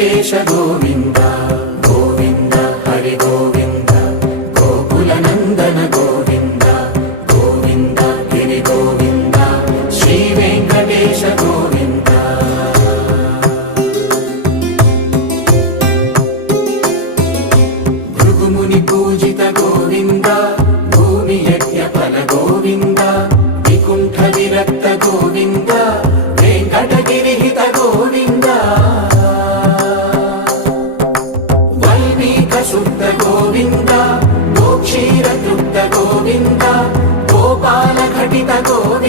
వెంకటేశ గోవింద గోవింద హరి గోవింద గోకుల నందన గోవింద గోవింద గిరి గోవింద శ్రీ వెంకటేశ గోవింద భృగుముని పూజిత గోవింద భూమి యజ్ఞ ఫల గోవింద వికుంఠ విరక్త గోవింద వెంకటగిరిహిత గోవింద వల్మీక శుద్ధ గోవింద గోక్షీర తృప్త గోవింద గోపాల ఘటిత గోవింద